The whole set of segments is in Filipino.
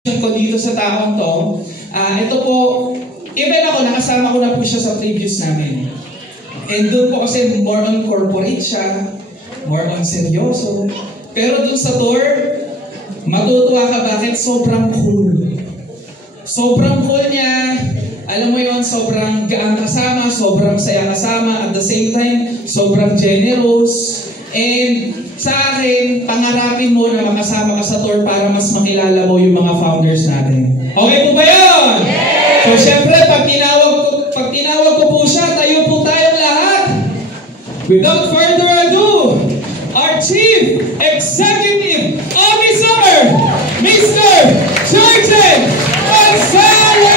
ko dito sa taong to. Ito po, even ako, nakasama ko na po siya sa previous namin. And doon po kasi more on corporate siya, more on seryoso. Pero doon sa tour, matutuwa ka bakit sobrang cool. Sobrang cool niya. Alam mo yon, sobrang gaan kasama, sobrang saya kasama. At the same time, sobrang generous. And sa akin, pangarapin mo na makasama ka sa tour para mas makilala mo yung mga founders natin. Okay po ba yun? Yeah! So syempre, pag tinawag ko po siya, tayo po tayong lahat. Without further ado, our Chief Executive Officer, Mr. Jorgen Gonzalez!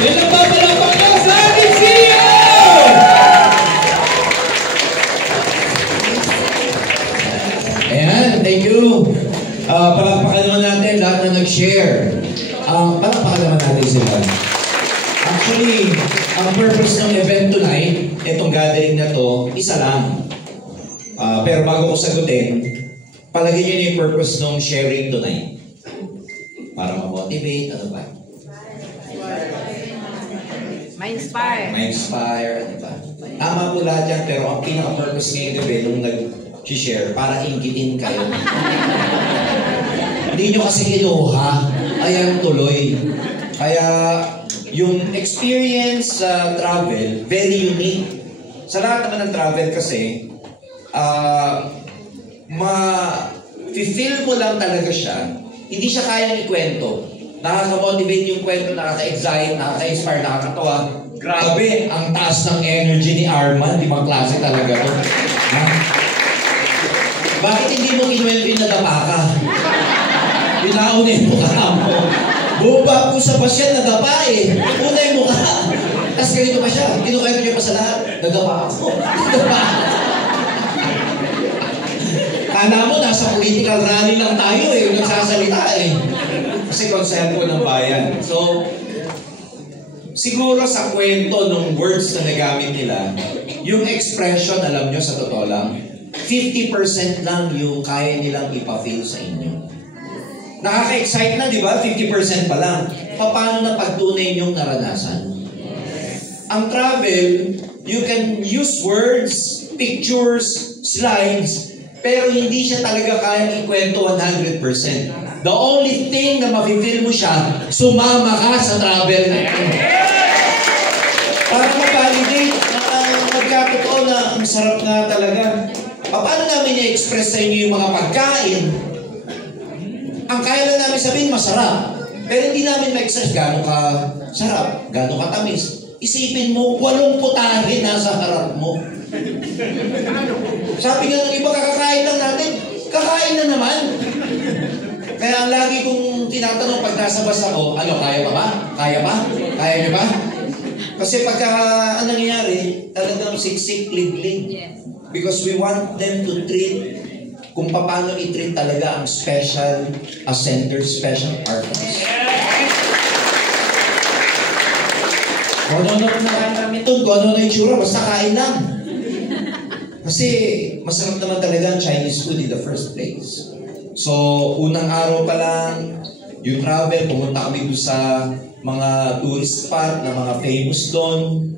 Yan ang papalapang niya sa ating CEO! Ayan, thank you. Palakpakan naman natin lahat na nag-share. Palakpakan naman natin sila. Actually, ang purpose ng event tonight, itong gathering na to, isa lang. Pero bago ko sagutin, palagay nyo na yung purpose ng sharing tonight. Para ma-motivate, ano ba? Ma-inspire. Ma-inspire, ano ba? Tama po lahat yan, pero ang pinaka-purpose ngayong gabi nung nag-share, para inggitin kayo. Hindi nyo kasi kinuha, ayan tuloy. Kaya, yung experience sa travel, very unique. Sa lahat naman ng travel kasi, ma-feel mo lang talaga siya. Hindi siya kayang ikwento. Nakaka-motivate yung kwento, nakaka-excite, nakaka-inspire, nakakatawa. Grabe, ang taas ng energy ni Arman. Di ba klase talaga to? Bakit hindi mo kinuwento yung nadapa ka? Binauna yung mukha mo. Bumaba po sa pasyan, nadapa eh. Una yung mukha. Tapos ganito pa siya. Kinukwento niya pa sa lahat. Nadapa ako. Nadapa ako. Kala mo, nasa political rally lang tayo eh. Nagsasalita eh. Kasi konsepto ng bayan. So, siguro sa kwento ng words na nagamit nila, yung expression, alam nyo, sa totoo lang, 50% lang yung kaya nilang ipa-feel sa inyo. Nakaka-excite na, di ba? 50% pa lang. Paano na pagtunay yung naranasan? Ang travel, you can use words, pictures, slides, pero hindi siya talaga kayang ikwento 100%. The only thing na mafe-feel mo siya, sumama ka sa travel na yan. Para ma-validate, magkatotoo na ang sarap nga talaga. Paano namin i-express sa inyo yung mga pagkain? Ang kaya lang namin sabihin, masarap. Pero hindi namin ma-express gano'ng ka sarap, gano'ng ka tamis. Isipin mo, 8 putahe nasa harap mo. Sabi nga ng iba, kakakain lang natin. Kakain na naman. Kaya ang lagi kong tinatanong pag nasa bus ako, ano, kaya pa ba? Kaya ba? Kaya niyo ba? Kasi pagka ang nangyayari, talagang siksik, liglig. Because we want them to treat kung paano i-treat talaga ang special center, special artist. Kung ano na nakain namin ito, kung ano na yung tsura, basta kain lang. Kasi masarap naman talaga ang Chinese food in the first place. So, unang araw pa lang, yung travel, pumunta kami doon sa mga tourist spot na mga famous doon.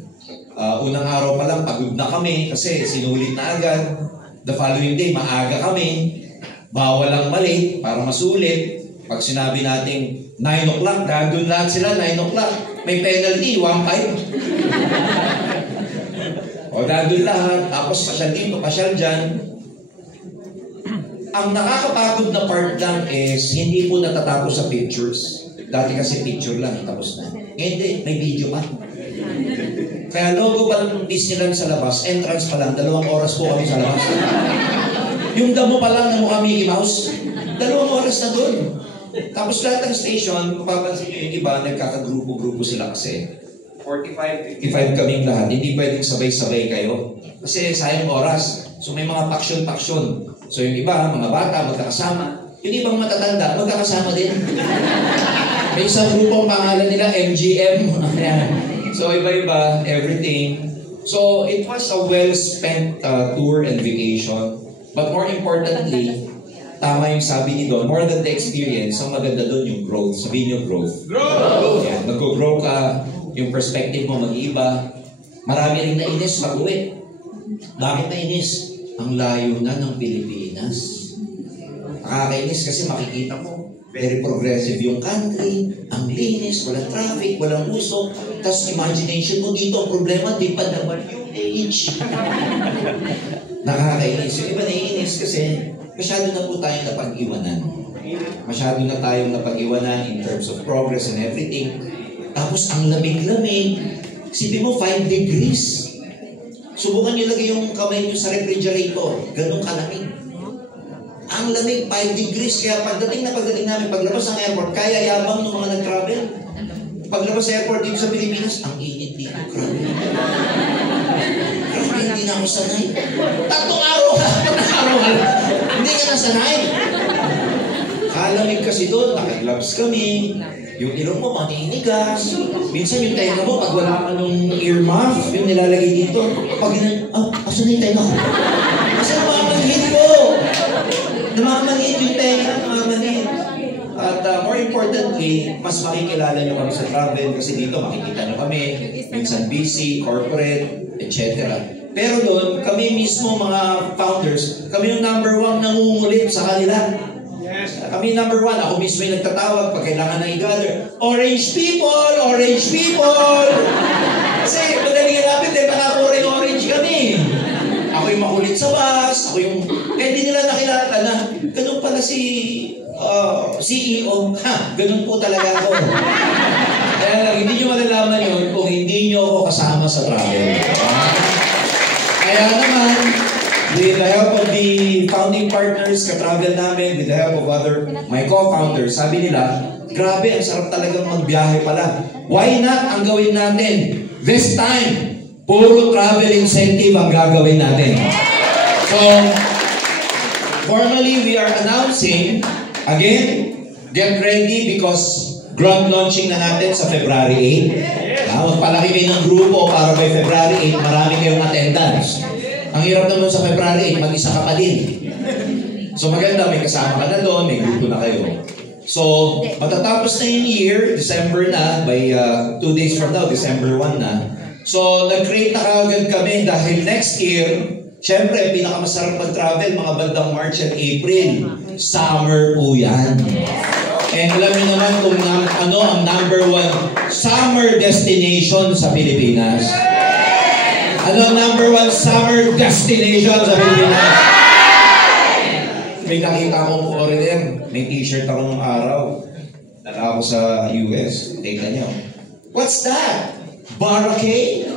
Unang araw pa lang, pagod na kami kasi sinulit na agad. The following day, maaga kami. Bawal ang mali para masulit. Pag sinabi natin 9 o'clock, nandun lahat sila, 9 o'clock. May penalty, 1.5. O nandun lahat, tapos pasyal dito, pasyal dyan. Ang nakakapagod na part lang is hindi po natatapos sa pictures. Dati kasi picture lang, tapos na. Hindi, may video pa. Kaya logo pa ng Disneyland sa labas, entrance pa lang, 2 oras po kami sa labas. Yung damo pa lang na mukha Mickey Mouse, 2 oras na doon. Tapos lahat ng station, mapapansin nyo yung iba, nagkakagrupo-grupo sila kasi 45, 55 kaming lahat, hindi pwedeng sabay-sabay kayo. Kasi sayang oras. So may mga paksyon-paksyon. So yung iba, mga bata, magkakasama. Yung ibang matatanda, magkakasama din. May isang grupong pangalan nila, MGM. So iba-iba, everything. So it was a well-spent tour and vacation. But more importantly, tama yung sabi ni Don, more than the experience, ang maganda doon yung growth. Sabihin nyo growth. Growth! Yan, nag-grow ka, yung perspective mo mag-iba. Marami rin nainis pag-uwi. Bakit nainis? Ang layo na ng Pilipinas. Nakakainis kasi makikita mo, very progressive yung country, ang linis, walang traffic, walang uso. Tapos imagination mo dito, ang problema, di pa WH. Nakakainis. Yung iba naiinis kasi masyado na po tayong napag-iwanan. Masyado na tayong napag-iwanan in terms of progress and everything. Tapos ang lamig-lamig. Sipin mo, 5 degrees. Subukan nyo lagay yung kamay nyo sa refrigerator. Ganun kalamig. Ang lamig, 5 degrees. Kaya pagdating namin, paglabas ng airport, kaya yabang ng mga nag-travel. Paglabas sa airport dito sa Pilipinas, ang init dito. Grabe. Grabe, hindi na ako sanay. 3 araw ka, 4 araw ka. Hindi ka na sanay. Kalamig kasi doon, naka-gloves kami. Yung ilong mo, maninigas. Minsan yung tenga mo, pag wala ka nung ear muff, yung nilalagay dito. Pag asan na yung tenga ko? Kasi namamanhid ko. Namamanhid yung tenga, namamanhid. At more importantly, mas makikilala nyo kami sa travel kasi dito makikita nyo kami, minsan busy, corporate, etc. Pero doon, kami mismo mga founders, kami yung number 1 nangungulit sa kanila. Kami number 1, ako mismo yung nagtatawag pag kailangan na i-gather. Orange people! Orange people! Kasi madaling hanapin din, orange kami. Ako yung makulit sa bus, ako yung... Kaya hindi nila nakilala na, ganun pala si CEO. Ha, ganun po talaga ako. Kaya lang, hindi nyo malalaman yun kung hindi nyo ako kasama sa travel. Kaya naman, with the help of the founding partners, ka-travel namin, with the help of my co-founders, sabi nila, grabe, ang sarap talagang magbiyahe pala. Why not ang gawin natin? This time, puro travel incentive ang gagawin natin. So, formally, we are announcing, again, get ready because grand launching na natin sa February 8. Magpalaki kayo ng grupo para by February 8, marami kayong attendance. Ang hirap naman sa February 8, mag-isa ka pa din. So maganda, may kasama ka na doon, may grupo na kayo. So, matatapos na yung year, December na, by 2 days from now, December 1 na. So, nag-create na kagad kami dahil next year, syempre, pinakamasarap mag-travel, mga bandang March and April. Summer po yan. And alam niyo naman kung ano ang number 1 summer destination sa Pilipinas. Ano ang number 1 summer destination sa Pilipinas? May nakita akong foreigner. May t-shirt ako nung araw. Naka ako sa US. Tingnan niyo. What's that? Boracay?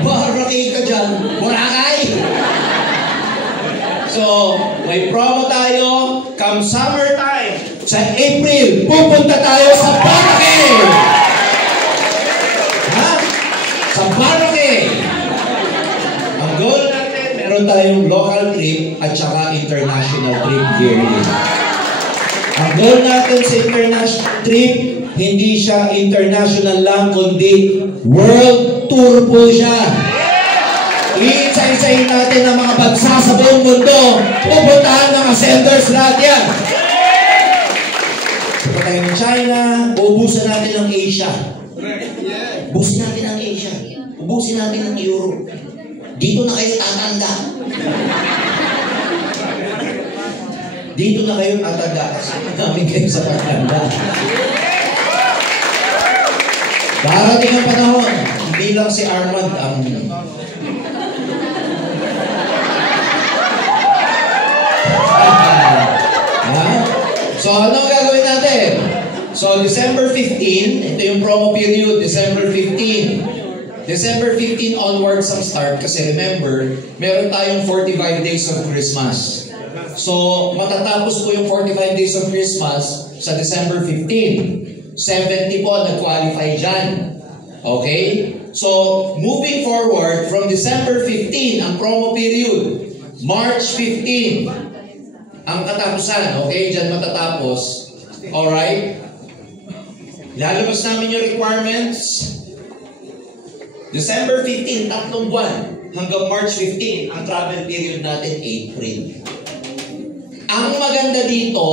Boracay ka dyan. Boracay! So, may promo tayo. Come summertime, sa April, pupunta tayo sa Boracay! Ha? Sa Boracay! Ang goal natin, meron tayong local trip at saka international trip yearly. Ang goal natin sa international trip, hindi siya international lang, kundi world tour po siya. Iisa-isahin natin ang mga bansa sa buong mundo. Pupuntahan ng ascenders lahat yan. Pupunta tayo ng China, ubusin natin ng Asia. Ubusin natin ng Asia. Ubusin natin ng Europe. Dito na kayo tatanda. Dito na kayo tatanda. Namin kayo sa tatanda. Darating ang panahon, hindi lang si Armand ang... So, ano gagawin natin? So, December 15, ito yung promo period, December 15. December 15 onwards ang start kasi remember, meron tayong 45 days of Christmas. So, matatapos po yung 45 days of Christmas sa December 15. 70 po nag-qualify dyan. Okay? So, moving forward from December 15, ang promo period, March 15, ang katapusan, okay? Diyan matatapos. Alright? Lalabas namin yung requirements. December 15, 3 buwan. hanggang March 15. Ang travel period natin, April. Ang maganda dito,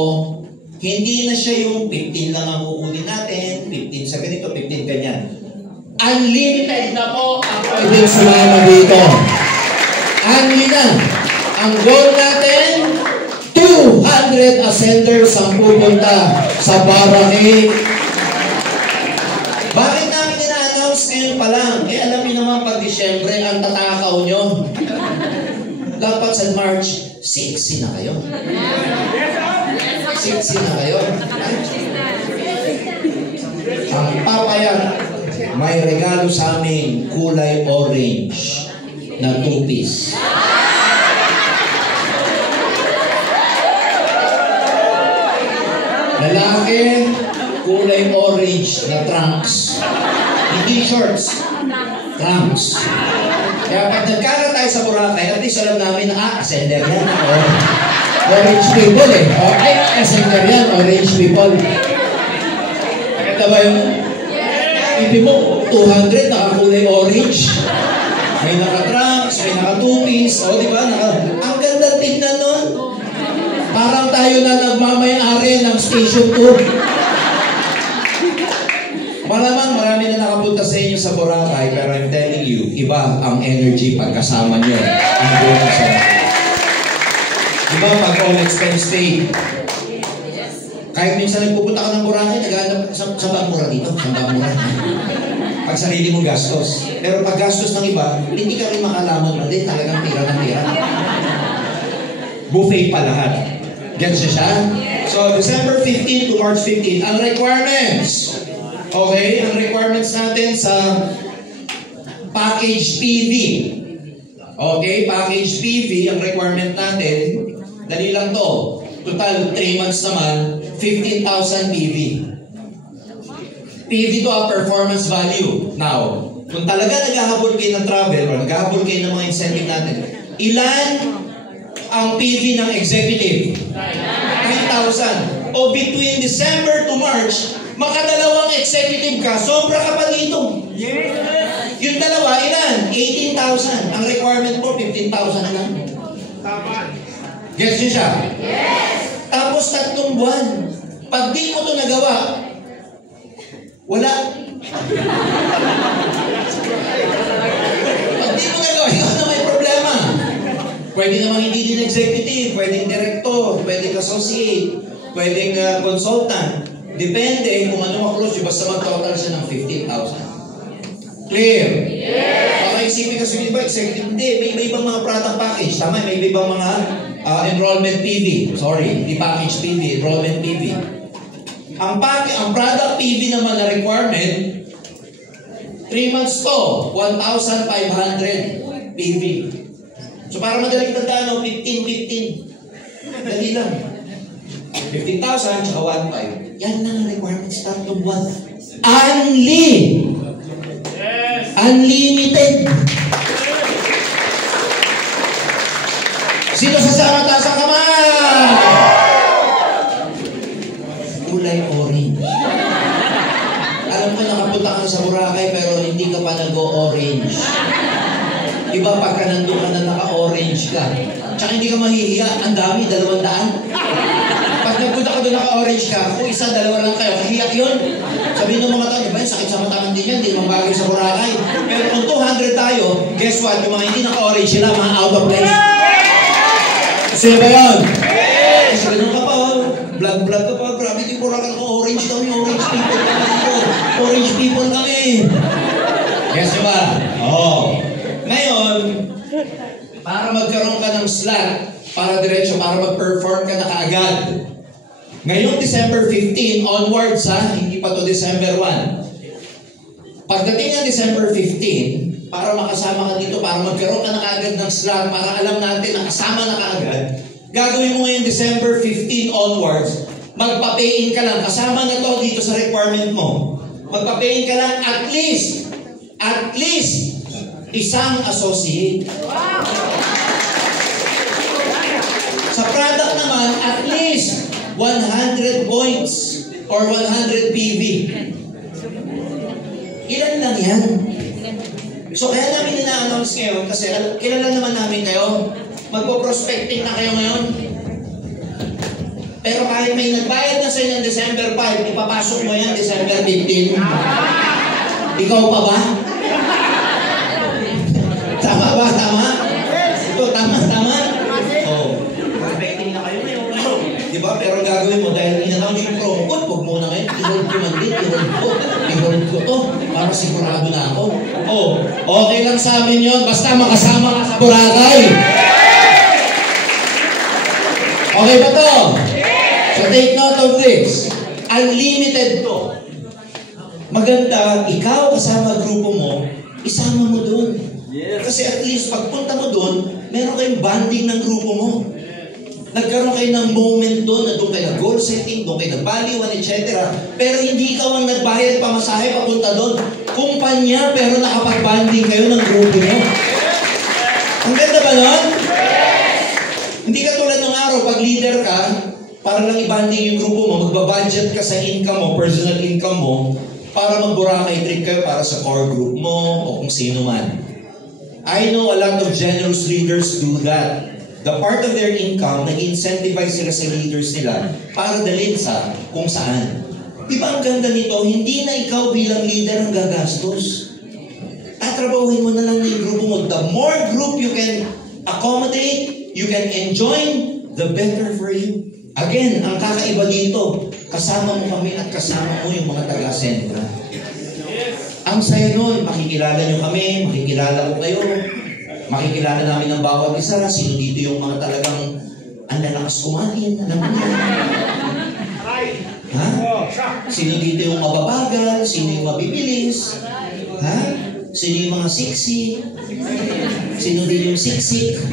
hindi na siya yung 15 lang ang kukunin natin, 15 sa ganito, 15 ganyan. Unlimited na po ang pwedeng sumama dito. Unlimited. Ang goal natin, 200 ascenders ang pupunta sa Boracay. Bakit namin ina-announce ngayon pa lang? Alam niyo naman pag Disyembre, ang tatakaw nyo. Dapat sa March, 60 na kayo. 60 na kayo. Ang papayat, may regalo sa amin, kulay orange na 2-piece. Lalaki, kulay orange na trunks. Hindi shorts. Trunks. Kaya pag nagkala tayo sa Boracay, at least alam namin na, ascender yan. Orange people eh. Ay, ascender yan. Orange people. Nakita ba yun? Ibig mo, 200 nakakulay orange. May naka-trunks, may naka-two-piece. O, di ba? Ang ganda tignan nun. Parang tayo na nagmamay-ari ng Station 2. Malamang marami na nakapunta sa inyo sa Boracay, pero I'm telling you, iba ang energy pagkasama nyo. Ang buong sa iba pag all expense paid. Kahit minsan nagpupunta ka ng Boracay, naghahanap sa bang mura dito? Sa bang mura? Pag sarili mong gastos. Pero pag gastos ng iba, hindi ka rin makalaman na din talagang tira ng tira. Buffet pa lahat. Gets niya siya? So, December 15 to March 15, ang requirements. Okay, ang requirements natin sa package PV. Okay, package PV, ang requirement natin, dali lang to. Total 3 months naman, 15,000 PV. PV to a performance value. Now, kung talaga naghahabol kayo ng travel o naghahabol kayo ng mga incentive natin, ilan ang PV ng executive? 3,000. O between December to March, makadalawang executive ka, sobra ka pa dito. Yes. Yung dalawa, ilan? 18,000. Ang requirement po, 15,000 lang. Tama. Gets niyo siya? Yes. Tapos 3 buwan. Pag di mo ito nagawa, wala. Pag di mo nagawa, ikaw na may problema. Pwede naman hindi din executive, pwedeng director, pwedeng associate, pwedeng consultant. Depende kung ano maklose, basta mag-total siya ng 15,000. Clear? Yes! Baka isipin kasi yung iba, executive, hindi, may iba-ibang mga product package. Tama, may iba-ibang mga enrollment PV. Sorry, di package PV, enrollment PV. Ang product PV naman na requirement, 3 months to, 1,500 PV. So para madaling tandaan, 15. Dali lang. 15,000 tsaka 1,500. Yan lang ang requirements start ng buwan. Unlimited. Sino sasama taas ang kamay? Kulay orange. Alam ko nakapunta ka na sa Boracay pero hindi ka pa nag-o-orange. Iba pagka nandun ka na naka-orange ka. Tsaka hindi ka mahihiya. Ang dami, 200. Pag nagpunta ka doon naka-orange ka, kung 1, 2 lang kayo, hiyak yun. Sabihin ng mga tao, diba yun, sakit sa mata din yan, hindi naman bagay sa Boracay. Pero kung 200 tayo, guess what? Yung mga hindi naka-orange sila, mga out of place. Sino ba yun? Kasi ganun ka pa, vlog ka pa, grabe din Boracay ko, orange daw yung orange people kami dito. Orange people kami. Guess nyo ba? Oo. Ngayon, para magkaroon ka ng slot, para diretso, para mag-perform ka na kaagad. Ngayong December 15 onwards hindi pa to December 1. Pagdating ng December 15, para makasama ka dito, para magkaroon ka na kaagad ng slot, para alam natin na kasama na kaagad, gagawin mo ngayong December 15 onwards, magpa-pay-in ka lang. Kasama na to dito sa requirement mo. Magpa-pay-in ka lang at least, isang associate. Wow. Sa product naman, at least 100 points or 100 PV. Ilan lang yan? So kaya namin ina-announce ngayon kasi kilala naman namin kayo. Magpo-prospecting na kayo ngayon. Pero kahit may nagbayad na sa'yo ng December 5, ipapasok mo yan December 15. Ikaw pa ba? Tama ba? Tama? Ito, tama? Oo. Prospecting na kayo ngayon. Diba? Pero gagawin mo dahil in-announce yung promo code, huwag muna ngayon. I-hold ko man din. I-hold ko to. Para sigurado na ako. Oh, okay lang sa amin yun. Basta makasama ka sa Boracay. Okay ba to? So take note of this. Unlimited to. Maganda, ikaw kasama grupo mo, isama mo doon. Kasi at least pagpunta mo doon, meron kayong bonding ng grupo mo. Nagkaroon kayo ng moment doon na doon kayo nag-goal setting, doon kayo nag-baliwan, etc. Pero hindi ikaw ang nagbayad pamasahe papunta doon. Kumpanya, pero nakapag-bonding kayo ng grupo mo. Ang ganda ba nun? Hindi ka tulad ng araw, pag leader ka, para lang i-banding yung grupo mo, magbabudget ka sa income mo, personal income mo, para mag-Boracay trip kayo para sa core group mo o kung sino man. I know a lot of generous leaders do that. The part of their income, nag-incentivize sila sa leaders nila para dalhin sa kung saan. Di ba ang ganda nito? Hindi na ikaw bilang leader ang gagastos. Tatrabahuin mo na lang yung grupo mo. The more group you can accommodate, you can enjoy, the better for you. Again, ang kakaiba dito, kasama mo kami at kasama mo yung mga taga-sentra. Ang saya nun, makikilala nyo kami, makikilala ko kayo, makikilala namin ang bawat isa, sino dito yung mga talagang ang lalakas kumain, alam mo yan. Ha? Sino dito yung mababagal, sino yung mabibilis, ha? Sino yung mga siksi, sino din yung siksik.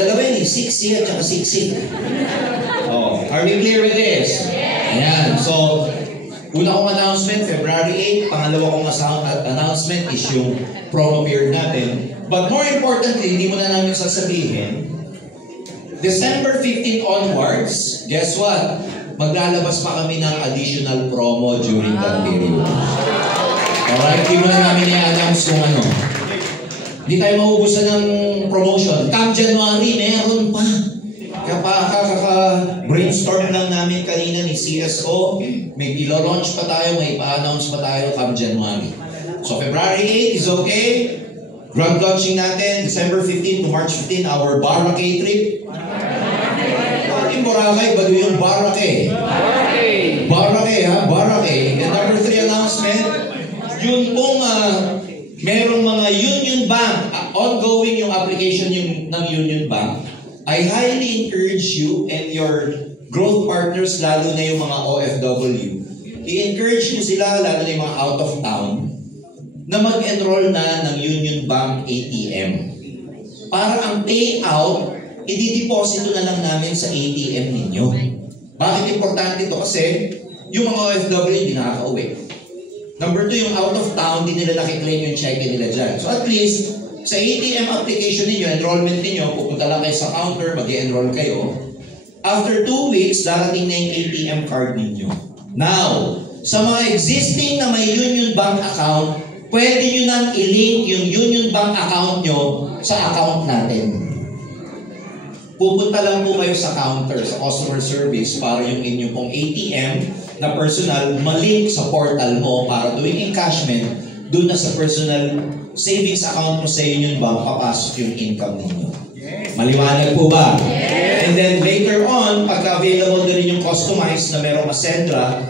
Dalawa yun eh, siksi at saka siksik. Oh, are we clear with this? Ayan, so, una kong announcement, February 8, pangalawa kong announcement is yung promo period natin. But more importantly, hindi mo na namin sasabihin, December 15 onwards, guess what? Maglalabas pa kami ng additional promo during that period. Alright, hindi mo na namin i-announce kung ano. Hindi tayo maubusan ng promotion. Come January, meron pa. Kaka-brainstorm lang namin kanina ni CSO. May ilo-launch pa tayo, may pa-announce pa tayo come January. So February 8 is okay. Grand launching natin, December 15 to March 15, our Boracay trip. Yung Boracay, ba yung Boracay? Boracay, ha? Boracay. And number 3 announcement, yun pong merong mga Union Bank, ongoing yung application ng Union Bank. I highly encourage you and your growth partners, lalo na yung mga OFW, i-encourage nyo sila, lalo na yung mga out of town, na mag-enroll na ng Union Bank ATM. Para ang payout, i-deposito na lang namin sa ATM ninyo. Bakit importante ito? Kasi yung mga OFW hindi nakaka-uwi. Number 2, yung out of town, hindi nila nakiklaim yung check nila dyan. So at least, sa ATM application ninyo, enrollment ninyo, pupunta lang kayo sa counter, mag-enroll kayo. After 2 weeks, darating na yung ATM card ninyo. Now, sa mga existing na may Union Bank account, pwede nyo nang i-link yung Union Bank account nyo sa account natin. Pupunta lang po kayo sa counter, sa customer service, para yung inyong pong ATM na personal, malink sa portal mo para tuwing encashment, doon na sa personal savings account mo sa Union Bank, papasok yung income ninyo. Maliwanag po ba? And then later on, pagka-available na rin yung customized na merong Ascendra,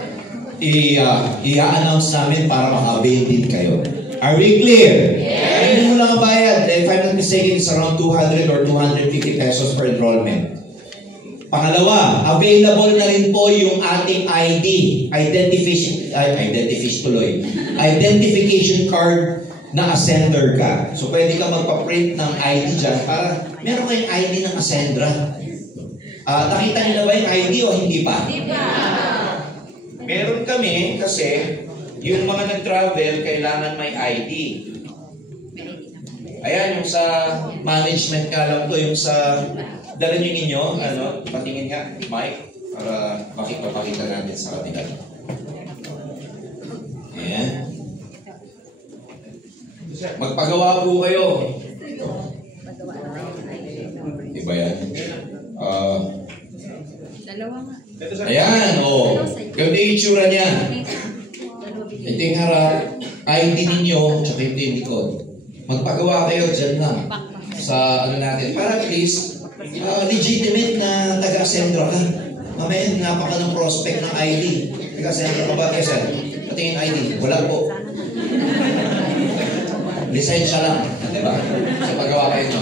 i-announce namin para maka-avail din kayo. Are we clear? Hindi mo lang bayad. If I'm not mistaken, it's around 200 or 250 pesos per enrollment. Pangalawa, available na rin po yung ating ID, identification card na Ascender ka. So pwede ka magpa-print ng ID dyan para meron kayong ID ng Ascendra. Nakita niyo na ba yung ID o hindi pa? Hindi pa. Meron kami kasi yung mga nag-travel kailangan may ID. Ayan, yung sa management ka lang to, yung sa dala nyo ninyo, patingin nga, Mike, para makipapakita natin sa kanila. Ayan. Magpagawa po kayo. Iba yan. Dalawa nga. Ayan, Ganito yung itsura niya. Ito yung harap, ID ninyo, tsaka ito yung likod. Magpagawa kayo dyan lang. Sa natin. Para at least, legitimate na taga-asendro ka. Mamaya, napaka ng prospect ng ID. Taga-asendro ka ba? Yes, sir. Patingin ID. Wala po. Lisensya lang. Diba? Sa paggawa kayo ito.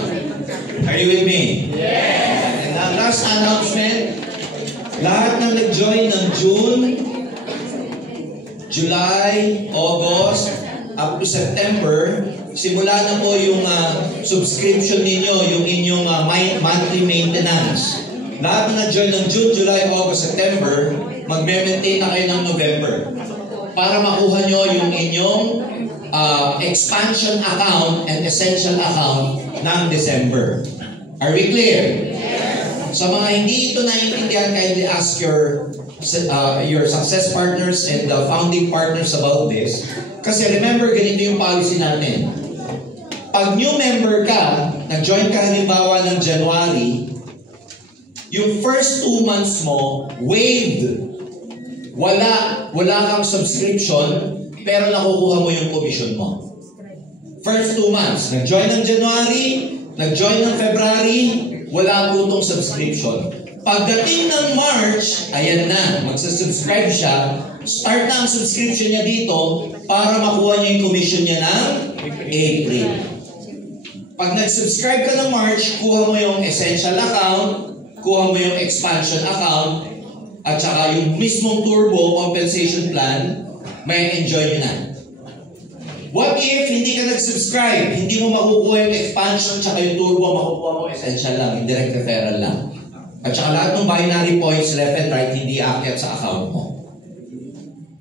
Are you with me? Yes! And ang last announcement, lahat ng nag-join ng June, July, August, up to September, simula na po yung subscription ninyo, yung inyong monthly maintenance. Lahat na nag-join ng June, July, August, September, magme-maintain na kayo ng November para makuha nyo yung inyong expansion account and essential account ng December. Are we clear? Yes. Sa mga hindi ito naiintindihan, kindly ask your success partners and the founding partners about this. Kasi remember, ganito yung policy natin. Pag new member ka, nag-join ka halimbawa ng January, yung first 2 months mo, waived. Wala kang subscription, pero nakukuha mo yung commission mo. First 2 months, nag-join ng January, nag-join ng February, wala po itong subscription. Pagdating ng March, ayan na, magsasubscribe siya, start na ang subscription niya dito para makuha niya yung commission niya ng April. Pag nag-subscribe ka ng March, kuha mo yung essential account, kuha mo yung expansion account, at saka yung mismong turbo compensation plan, may enjoy nyo na. What if hindi ka nag-subscribe, hindi mo makukuha yung expansion tsaka yung turbo, makukuha mo essential lang, yung direct referral lang. At saka lahat ng binary points left and right, hindi aakyat sa account mo.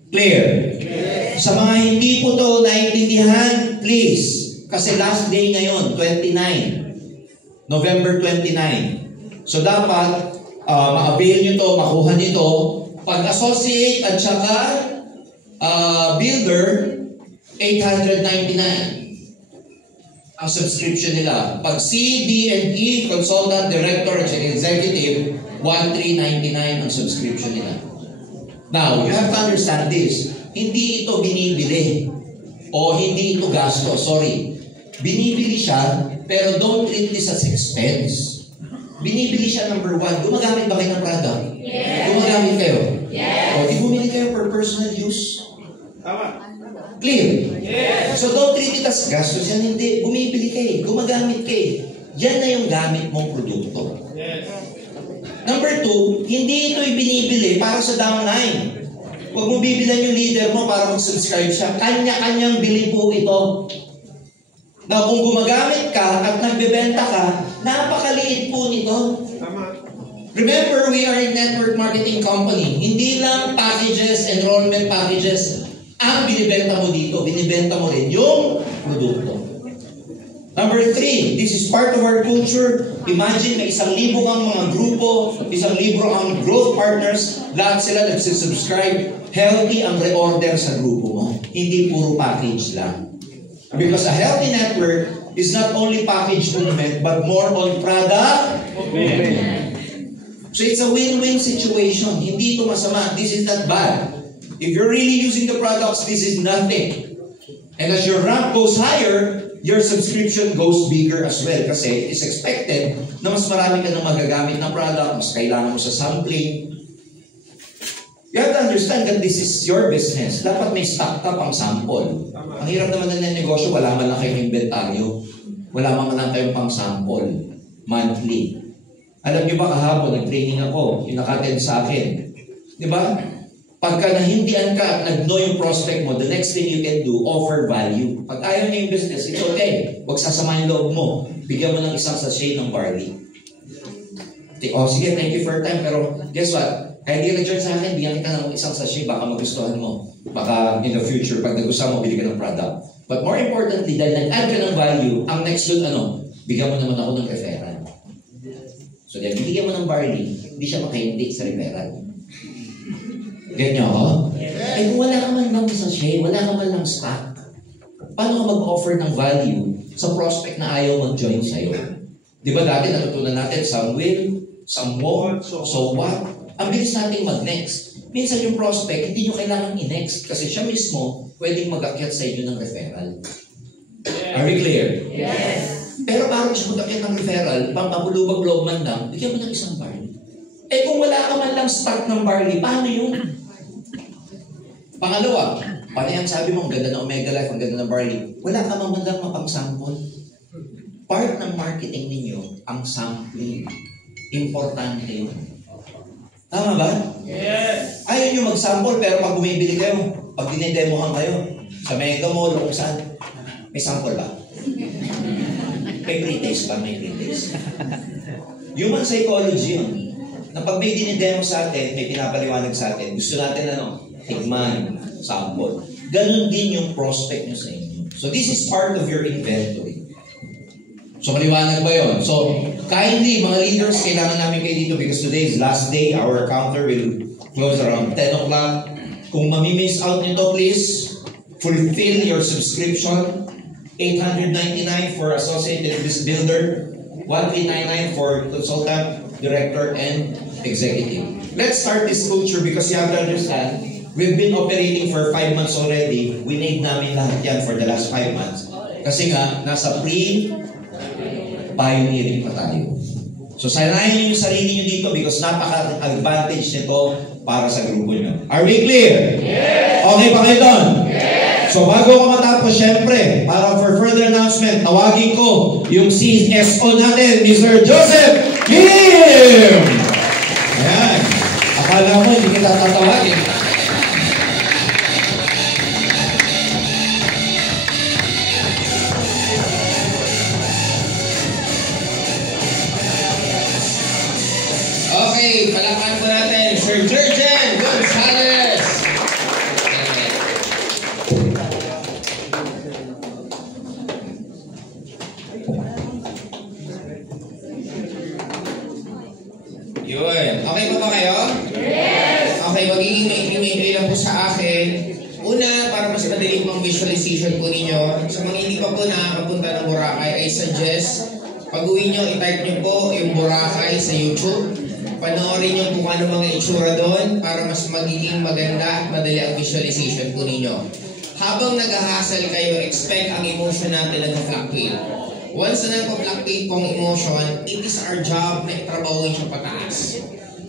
Clear? Yes. Sa mga hindi po to naiintindihan, please, kasi last day ngayon, 29. November 29. So dapat, ma-avail nyo to, makuha nyo to. Pag-associate at saka builder, 899 ang subscription nila. Pag C, D, and E, consultant, director, at executive, 1,399 ang subscription nila. Now, you have to understand this. Hindi ito binibili o hindi ito gasto. Sorry. Binibili siya, pero don't treat this as expense. Binibili siya, number 1. Gumagamit ba kayo ng product? Yes. Gumagamit kayo? Yes. O, di bumili kayo for personal use? Tama. Clear? Yes. So don't treat it as gastos. Yan hindi. Bumibili kayo. Gumagamit kayo. Yan na yung gamit mong produkto. Yes. Number 2, hindi ito ibinibili para sa downline. Huwag mo bibilan yung leader mo para mag-subscribe siya. Kanya-kanyang bili po ito. Na kung gumagamit ka at nagbebenta ka, napakaliit po nito. Remember, we are a network marketing company. Hindi lang packages, enrollment packages, ang binibenta mo dito. Binibenta mo rin yung produkto. Number 3, this is part of our culture. Imagine, may 1,000 kang mga grupo, 1,000 ang growth partners, lahat sila nagsisubscribe. Healthy ang reorder sa grupo mo. Hindi puro package lang. Because a healthy network is not only package movement, but more on product movement. So it's a win-win situation. Hindi ito masama. This is not bad. If you're really using the products, this is nothing. And as your rank goes higher, your subscription goes bigger as well. Kasi it's expected na mas marami ka nang magagamit ng product, mas kailangan mo sa sampling. You have to understand that this is your business. Dapat may stock ka pang sample. Ang hirap naman na negosyo, wala man lang kayong inventaryo. Wala man lang kayong pang sample. Monthly. Alam niyo ba kahapon, nag-training ako, yung naka-attend sa akin. Di ba? Pagka nahindian ka at nag-know yung prospect mo, the next thing you can do, offer value. Pag ayaw niya yung business, it's okay. Huwag sasama yung loob mo. Bigyan mo ng isang sachet ng barley. Oh, sige, thank you for your time. Pero guess what? Kaya hindi nag-join sa akin, bigyan kita ng isang sachet, baka magustuhan mo. Baka in the future, pag nagustuhan mo, bili ka ng product. But more importantly, dahil nag-add ka ng value, ang next doon, bigyan mo naman ako ng referral. So dahil bigyan mo ng barley, hindi siya makahindi sa referral. Ganyan ako? Yes. Eh kung wala ka man lang sachet, wala ka man lang stock, Paano ka mag-offer ng value sa prospect na ayaw mag-join sa'yo? Di ba dati natutunan natin, some will, some won't, so what? Ang bilis natin mag-next. Minsan yung prospect, hindi nyo kailangan i-next kasi siya mismo pwedeng mag-akyat sa inyo ng referral. Are we clear? Yes. Pero bago siya mag-akyat ng referral, pang kabulubag loob man lang, bigyan mo ng isang barley. Eh kung wala ka man lang stock ng barley, paano yun? Pangalawa, paano yan sabi mo, ang ganda ng Omega Life, ang ganda ng barley, wala ka man lang mapang-sample. Part ng marketing ninyo, ang sampling. Importante yun. Tama ba? Yes. Ayaw nyo mag-sample, pero pag bumibili kayo, pag dinedemohan kayo, sa Mega Mall o kung saan, may sample ba? May pre-taste ba? May pre-taste. Human psychology yun. Na pag may dinidemo sa atin, may pinapaliwanag sa atin, gusto natin tigman, sample. Ganon din yung prospect nyo sa inyo. So this is part of your inventory. So maliwanag ba yun? So kindly, mga leaders, kailangan namin kayo dito because today is last day. Our counter will close around 10 o'clock. Kung mamimiss out nyo to, please fulfill your subscription. $899 for Associated Business Builder, $1,399 for Consultant, Director, and Executive. Let's start this culture because you have to understand, we've been operating for 5 months already. We need namin lahat yan for the last 5 months. Kasi nga, nasa pre-pioneering pa tayo. So, sanayin niyo yung sarili niyo dito because napaka-advantage nito para sa grupo niyo. Are we clear? Yes! Okay pa kayo doon? Yes! So bago ko matapos, syempre, para for further announcement, tawagin ko yung CSO natin, Mr. Joseph Kim! Ayan. Akala mo, hindi kita tatawagin. Okay, palakpan po natin, Sir Jurgen Gonzalez. Yun. Okay po ba kayo? Yes! Okay, magiging maikli lang po sa akin. Una, para mas madali pong visualization po ninyo, sa mga hindi pa po nakakapunta ng Boracay, I suggest, pag-uwi nyo, i-type nyo po yung Boracay sa YouTube. Panoorin nyo kung ano mga itsura doon para mas magiging maganda at madali ang visualization po ninyo. Habang nag-hassle kayo, expect ang emotion natin nag-fluctuate. Once na nagpa-fluctuate pong emotion, it is our job na itrabahuin siya pataas.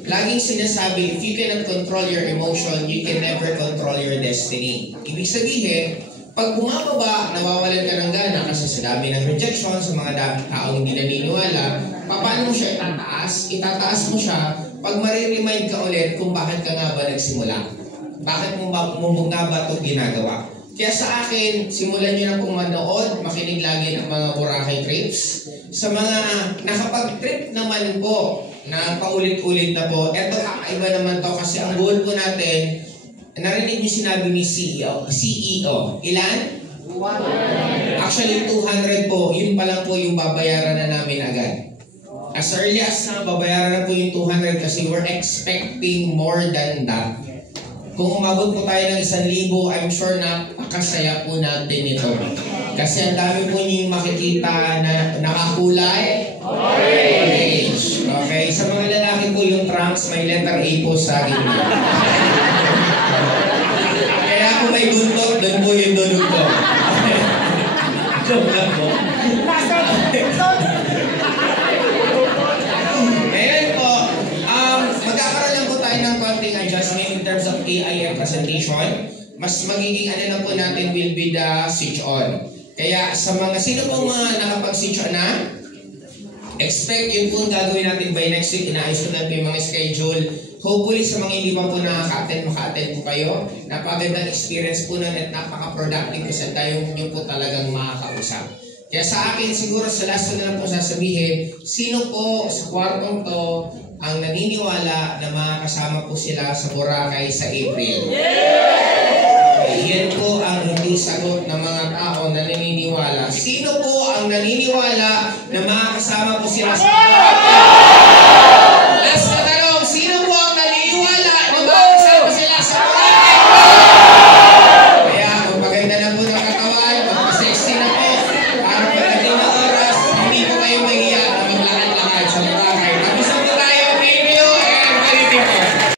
Laging sinasabi, if you cannot control your emotion, you can never control your destiny. Ibig sabihin, pag bumababa, nawawalan ka ng gana kasi sa dami ng rejection, sa mga taong hindi naniniwala, paano mo siya itataas? Itataas mo siya pag mariremind ka ulit kung bakit ka nga ba nagsimula. Bakit mo nga ba ito ginagawa? Kaya sa akin, simulan nyo na pong manood, makinig lagi ng mga Boracay trips. Sa mga nakapag-trip naman po, na paulit-ulit na po, eto kakaiba naman to kasi ang goal po natin, narinig niyo sinabi ni CEO. Ilan? 100. Actually, 200 po. Yun pa lang po yung babayaran na namin agad. As early as na babayaran na po yung 200 kasi we're expecting more than that. Kung umabot po tayo ng 1,000, I'm sure na pakasaya po natin ito. Kasi ang dami po niyong makikita na nakakulay. Orange. Okay, sa mga lalaki po yung trunks, may letter A po sa gitna. Kaya kung may buntot, doon po yung dunog ko. Joke lang po. Ngayon po, magkakaroon lang po tayo ng konting adjustment in terms of AI presentation. Mas magiging na po natin will be the switch on. Kaya sa mga sino pong mga nakapag-switch on na, expect yun po gagawin natin by next week. Inaayos ko na po yung mga schedule. Hopefully sa mga hindi pa po nakaka-attend, maka-attend po kayo. Napagandang experience po nun at napaka-productive kasi tayo nyo po talagang makakausap. Kaya sa akin siguro sa last ko na lang po sasabihin, sino po sa kwartong to ang naniniwala na makakasama po sila sa Boracay sa April? Yan po ang hindi sagot ng mga tao na naniniwala. Sino po ang naniniwala na makakasama po sila sa Boracay?